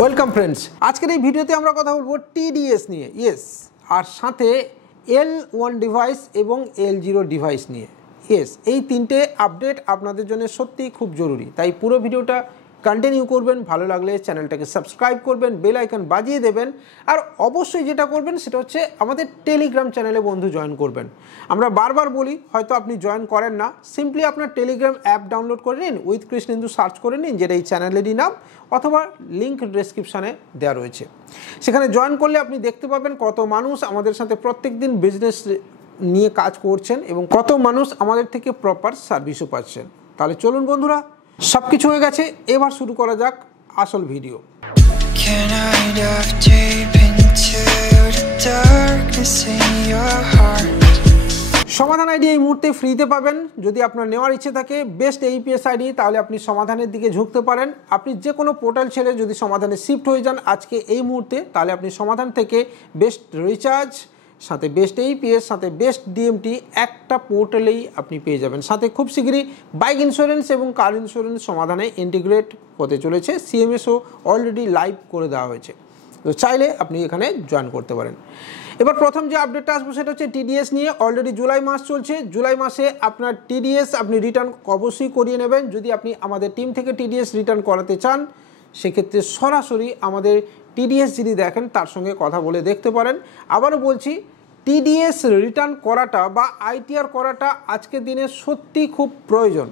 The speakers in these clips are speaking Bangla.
ওয়েলকাম ফ্রেন্ডস, আজকের এই ভিডিওতে আমরা কথা বলবো টিডিএস নিয়ে। ইয়েস, আর সাথে L1 ডিভাইস এবং L0 ডিভাইস নিয়ে। ইয়েস, এই তিনটে আপডেট আপনাদের জন্য সত্যিই খুব জরুরি, তাই পুরো ভিডিওটা কন্টিনিউ করবেন। ভালো লাগলে চ্যানেলটাকে সাবস্ক্রাইব করবেন, বেল আইকন বাজিয়ে দেবেন, আর অবশ্যই যেটা করবেন সেটা হচ্ছে আমাদের টেলিগ্রাম চ্যানেলে বন্ধু জয়েন করবেন। আমরা বারবার বলি, হয়তো আপনি জয়েন করেন না, সিম্পলি আপনার টেলিগ্রাম অ্যাপ ডাউনলোড করে নিন, উইথ কৃষ্ণেন্দু সার্চ করে নিন, যেটা এই চ্যানেলেরই নাম, অথবা লিঙ্ক ডেসক্রিপশানে দেওয়া রয়েছে। সেখানে জয়েন করলে আপনি দেখতে পাবেন কত মানুষ আমাদের সাথে প্রত্যেক দিন বিজনেস নিয়ে কাজ করছেন এবং কত মানুষ আমাদের থেকে প্রপার সার্ভিসও পাচ্ছেন। তাহলে চলুন বন্ধুরা, সব কিছু হয়ে গেছে, এবার শুরু করা যাক আসল ভিডিও। সমাধান আইডি এই মুহূর্তে ফ্রিতে পাবেন। যদি আপনার নেওয়ার ইচ্ছে থাকে বেস্ট AEPS আইডি, তাহলে আপনি সমাধানের দিকে ঝুঁকতে পারেন। আপনি যে কোনো পোর্টাল ছেড়ে যদি সমাধানে শিফট হয়ে যান আজকে এই মুহূর্তে, তাহলে আপনি সমাধান থেকে বেস্ট রিচার্জ, সাথে বেস্ট AEPS, সাথে বেস্ট DMT একটা পোর্টালেই আপনি পেয়ে যাবেন। সাথে খুব শীঘ্রই বাইক ইন্স্যুরেন্স এবং কার ইন্স্যুরেন্স সমাধানে ইন্টিগ্রেট হতে চলেছে। CMSও অলরেডি লাইভ করে দেওয়া হয়েছে, তো চাইলে আপনি এখানে জয়েন করতে পারেন। এবার প্রথম যে আপডেটটা আসবো সেটা হচ্ছে TDS নিয়ে। অলরেডি জুলাই মাস চলছে, জুলাই মাসে আপনার TDS আপনি রিটার্ন অবশ্যই করিয়ে নেবেন। যদি আপনি আমাদের টিম থেকে TDS রিটার্ন করাতে চান, সেক্ষেত্রে সরাসরি আমাদের TDS যিনি দেখেন তার সঙ্গে কথা বলে দেখতে পারেন। আবারও বলছি, TDS রিটার্ন করাটা বা ITR করাটা আজকের দিনে সত্যি খুব প্রয়োজন।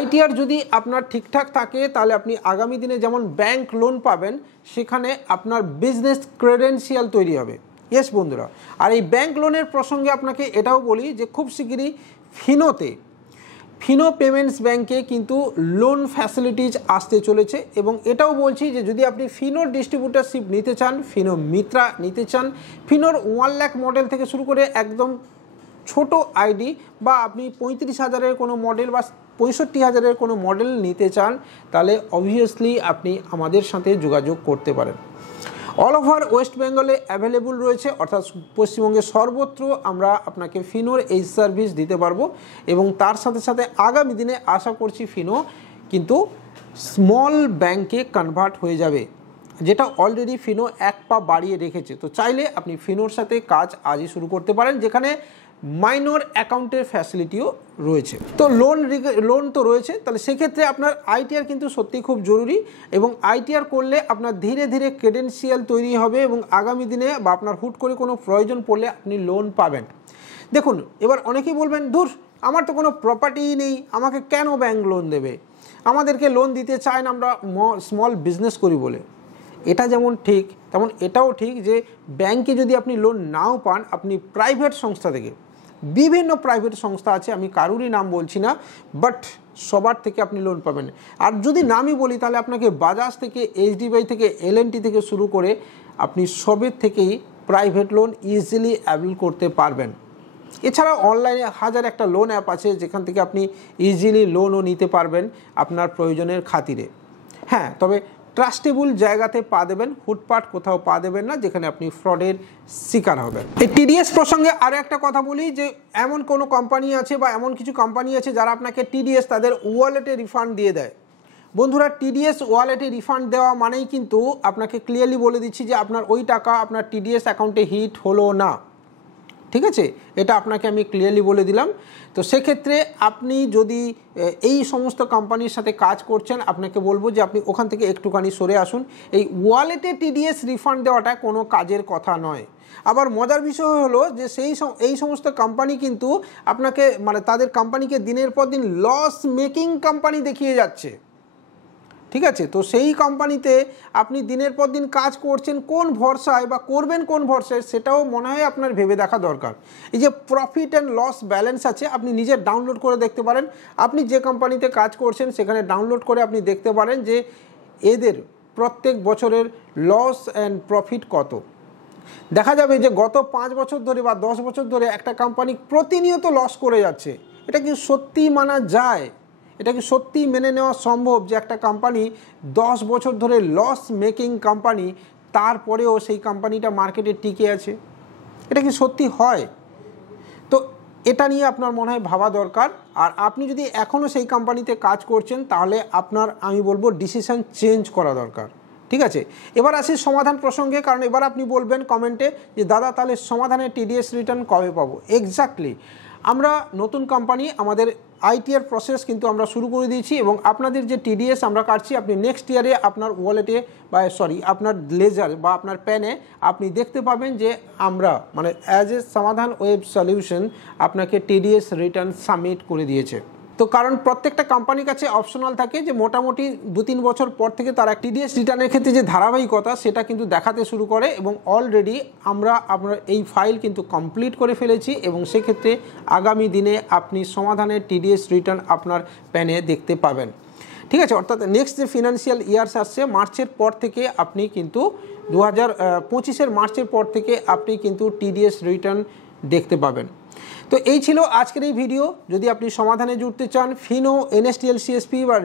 ITR যদি আপনার ঠিকঠাক থাকে, তাহলে আপনি আগামী দিনে যেমন ব্যাংক লোন পাবেন, সেখানে আপনার বিজনেস ক্রেডেন্সিয়াল তৈরি হবে। ইয়েস বন্ধুরা, আর এই ব্যাংক লোনের প্রসঙ্গে আপনাকে এটাও বলি যে খুব শীঘ্রই ফিনো পেমেন্টস ব্যাংকে কিন্তু লোন ফ্যাসিলিটিজ আসতে চলেছে। এবং এটাও বলছি যে যদি আপনি ফিনোর ডিস্ট্রিবিউটারশিপ নিতে চান, ফিনো মিত্রা নিতে চান, ফিনোর 1 লাখ মডেল থেকে শুরু করে একদম ছোট আইডি, বা আপনি 35,000-এর কোনো মডেল বা 65,000-এর কোনো মডেল নিতে চান, তাহলে অবভিয়াসলি আপনি আমাদের সাথে যোগাযোগ করতে পারেন। অল ওভার ওয়েস্ট বেঙ্গলে অ্যাভেলেবল রয়েছে, অর্থাৎ পশ্চিমবঙ্গের সর্বত্র আমরা আপনাকে ফিনোর এই সার্ভিস দিতে পারবো। এবং তার সাথে সাথে আগামী দিনে আশা করছি ফিনো কিন্তু স্মল ব্যাংকে কনভার্ট হয়ে যাবে, যেটা অলরেডি ফিনো এক পা বাড়িয়ে রেখেছে। তো চাইলে আপনি ফিনোর সাথে কাজ আজই শুরু করতে পারেন, যেখানে মাইনর অ্যাকাউন্টের ফ্যাসিলিটিও রয়েছে। তো লোন তো রয়েছে, তাহলে সেক্ষেত্রে আপনার ITR কিন্তু সত্যিই খুব জরুরি। এবং ITR করলে আপনার ধীরে ধীরে ক্রেডেন্সিয়াল তৈরি হবে এবং আগামী দিনে বা আপনার হুট করে কোনো প্রয়োজন পড়লে আপনি লোন পাবেন। দেখুন, এবার অনেকেই বলবেন, ধুর আমার তো কোনো প্রপার্টিই নেই, আমাকে কেন ব্যাংক লোন দেবে, আমাদেরকে লোন দিতে চায় না, আমরা স্মল বিজনেস করি বলে। এটা যেমন ঠিক, তেমন এটাও ঠিক যে ব্যাংকে যদি আপনি লোন নাও পান, আপনি প্রাইভেট সংস্থা থেকে, বিভিন্ন প্রাইভেট সংস্থা আছে, আমি কারুরই নাম বলছি না, বাট সবার থেকে আপনি লোন পাবেন। আর যদি নামই বলি, তাহলে আপনাকে বাজাজ থেকে, HDFI থেকে, L&T থেকে শুরু করে আপনি সবের থেকেই প্রাইভেট লোন ইজিলি অ্যাভেল করতে পারবেন। এছাড়াও অনলাইনে হাজার একটা লোন অ্যাপ আছে, যেখান থেকে আপনি ইজিলি লোনও নিতে পারবেন আপনার প্রয়োজনের খাতিরে। হ্যাঁ, তবে ট্রাস্টেবল জায়গাতে পা দেবেন, হুটপাট কোথাও পা দেবেন না, যেখানে আপনি ফ্রডের শিকার হবেন। এই TDS প্রসঙ্গে আরও একটা কথা বলি যে এমন কোনো কোম্পানি আছে বা এমন কিছু কোম্পানি আছে যারা আপনাকে TDS তাদের ওয়ালেটে রিফান্ড দিয়ে দেয়। বন্ধুরা, TDS ওয়ালেটে রিফান্ড দেওয়া মানেই কিন্তু আপনাকে ক্লিয়ারলি বলে দিচ্ছি যে আপনার ওই টাকা আপনার TDS অ্যাকাউন্টে হিট হলো না। ঠিক আছে, এটা আপনাকে আমি ক্লিয়ারলি বলে দিলাম। তো সেক্ষেত্রে আপনি যদি এই সমস্ত কোম্পানির সাথে কাজ করছেন, আপনাকে বলবো যে আপনি ওখান থেকে একটুখানি সরে আসুন। এই ওয়ালেটে TDS রিফান্ড দেওয়াটা কোনো কাজের কথা নয়। আবার মজার বিষয় হলো যে এই সমস্ত কোম্পানি কিন্তু আপনাকে, মানে তাদের কোম্পানিকে দিনের পর দিন লস মেকিং কোম্পানি দেখিয়ে যাচ্ছে। ঠিক আছে, তো সেই কোম্পানিতে আপনি দিনের পর দিন কাজ করছেন কোন ভরসায় বা করবেন কোন ভরসায়, সেটাও মনে হয় আপনার ভেবে দেখা দরকার। এই যে প্রফিট অ্যান্ড লস ব্যালেন্স আছে, আপনি নিজে ডাউনলোড করে দেখতে পারেন। আপনি যে কোম্পানিতে কাজ করছেন সেখানে ডাউনলোড করে আপনি দেখতে পারেন যে এদের প্রত্যেক বছরের লস অ্যান্ড প্রফিট কত। দেখা যাবে যে গত 5 বছর ধরে বা 10 বছর ধরে একটা কোম্পানি প্রতিনিয়ত লস করে যাচ্ছে। এটা কি সত্যি মানা যায়? এটা কি সত্যি মেনে নেওয়া সম্ভব যে একটা কোম্পানি 10 বছর ধরে লস মেকিং কোম্পানি, তারপরেও সেই কোম্পানিটা মার্কেটে টিকে আছে? এটা কি সত্যি হয়? তো এটা নিয়ে আপনার মনে হয় ভাবা দরকার। আর আপনি যদি এখনও সেই কোম্পানিতে কাজ করছেন, তাহলে আপনার, আমি বলবো, ডিসিশন চেঞ্জ করা দরকার। ঠিক আছে, এবার আসি সমাধান প্রসঙ্গে, কারণ এবার আপনি বলবেন কমেন্টে যে দাদা তাহলে সমাধানের টিডিএস রিটার্ন কবে পাবো। এক্স্যাক্টলি, আমরা নতুন কোম্পানি, আমাদের আইটিআর প্রসেস কিন্তু আমরা শুরু করে দিয়েছি এবং আপনাদের যে টিডিএস আমরা কাটছি, আপনি নেক্সট ইয়ারে আপনার ওয়ালেটে বা আপনার লেজার বা আপনার প্যানে আপনি দেখতে পাবেন যে আমরা মানে অ্যাজ এ সমাধান ওয়েব সলিউশন আপনাকে টিডিএস রিটার্ন সাবমিট করে দিয়েছে। তো কারণ প্রত্যেকটা কোম্পানির কাছে অপশনাল থাকে যে মোটামুটি 2-3 বছর পর থেকে তারা টিডিএস রিটার্নের ক্ষেত্রে যে ধারাবাহিকতা সেটা কিন্তু দেখাতে শুরু করে এবং অলরেডি আমরা আপনার এই ফাইল কিন্তু কমপ্লিট করে ফেলেছি এবং সেক্ষেত্রে আগামী দিনে আপনি সমাধানের টিডিএস রিটার্ন আপনার প্যানে দেখতে পাবেন। ঠিক আছে, অর্থাৎ নেক্সট যে ফিনান্সিয়াল ইয়ার্স আসছে মার্চের পর থেকে আপনি কিন্তু 2025-এর মার্চের পর থেকে আপনি কিন্তু টিডিএস রিটার্ন দেখতে পাবেন। তো এই ছিল আজকের এই ভিডিও। যদি আপনি সমাধানে জুড়তে চান, ফিনো এনএসটিএল সিএসপি বা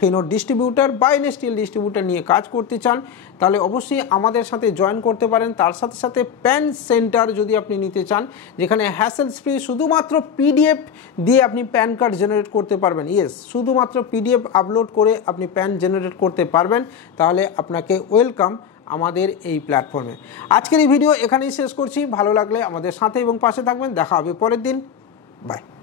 ফিনো ডিস্ট্রিবিউটার বা এনএসটিএল ডিস্ট্রিবিউটার নিয়ে কাজ করতে চান, তাহলে অবশ্যই আমাদের সাথে জয়েন করতে পারেন। তার সাথে সাথে প্যান সেন্টার যদি আপনি নিতে চান, যেখানে হ্যাসেলস ফ্রি, শুধুমাত্র পিডিএফ দিয়ে আপনি প্যান কার্ড জেনারেট করতে পারবেন। ইয়েস, শুধুমাত্র পিডিএফ আপলোড করে আপনি প্যান জেনারেট করতে পারবেন, তাহলে আপনাকে ওয়েলকাম আমাদের এই প্ল্যাটফর্মে। আজকের এই ভিডিও এখানেই শেষ করছি। ভালো লাগলে আমাদের সাথে এবং পাশে থাকবেন। দেখা হবে পরের দিন। বাই।